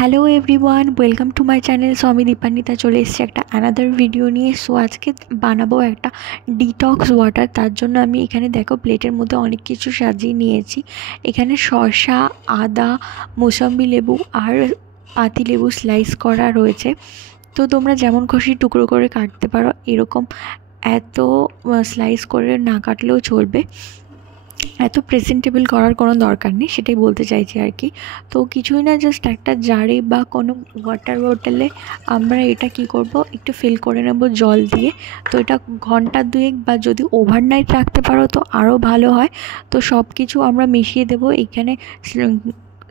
Hello everyone, welcome to my channel. So আমি দীপান্বিতা চলে এসেছি একটা অ্যানাদার ভিডিও নিয়ে। সো আজকে বানাবো একটা ডিটক্স ওয়াটার। তার জন্য আমি এখানে দেখো প্লেটের মধ্যে অনেক কিছু সাজিয়ে নিয়েছি। এখানে শসা, আদা, মৌসম্বি লেবু আর পাতি লেবু স্লাইস করা রয়েছে। তো তোমরা যেমন খুশি টুকরো করে কাটতে পারো, এরকম এত স্লাইস করে না কাটলেও চলবে, এত প্রেজেন্টেবল করার কোনো দরকার নেই, সেটাই বলতে চাইছি আর কি। তো কিছুই না, জাস্ট একটা জারে বা কোনো ওয়াটার বটলে আমরা এটা কি করব, একটু ফিল করে নেব জল দিয়ে। তো এটা ঘন্টা দুয়েক বা যদি ওভারনাইট রাখতে পারো তো আরও ভালো হয়। তো সব কিছু আমরা মিশিয়ে দেবো এখানে।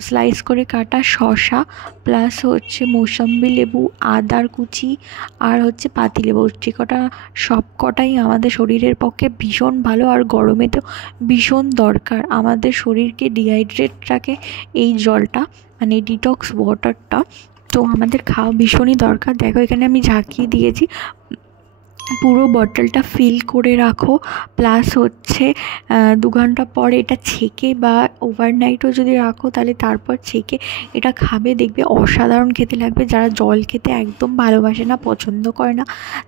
স্লাইস করে কাটা শসা প্লাস হচ্ছে মৌসম্বি লেবু, আদার কুচি আর হচ্ছে পাতিলেবু, যে কটা সব কটাই আমাদের শরীরের পক্ষে ভীষণ ভালো। আর গরমে তো ভীষণ দরকার, আমাদের শরীরকে ডিহাইড্রেট রাখে এই জলটা, মানে ডিটক্স ওয়াটারটা। তো আমাদের খাওয়া ভীষণই দরকার। দেখো এখানে আমি ঝাঁকিয়ে দিয়েছি, পুরো বটলটা ফিল করে রাখো। প্লাস হচ্ছে 2 ঘন্টা পরে এটা ছেঁকে বা ওভারনাইটও যদি রাখো তাহলে তারপর ছেঁকে এটা খাবে, দেখবে অসাধারণ খেতে লাগবে। যারা জল খেতে একদম ভালোবাসে না, পছন্দ করে না,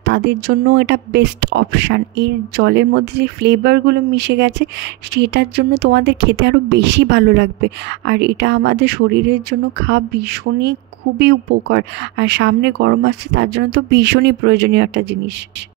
তাদের জন্য এটা বেস্ট অপশান। এই জলের মধ্যে যে ফ্লেভারগুলো মিশে গেছে সেটার জন্য তোমাদের খেতে আরও বেশি ভালো লাগবে। আর এটা আমাদের শরীরের জন্য খাওয়া ভীষণই খুবই উপকার। আর সামনে গরম আসছে, তার জন্য তো ভীষণই প্রয়োজনীয় একটা জিনিস।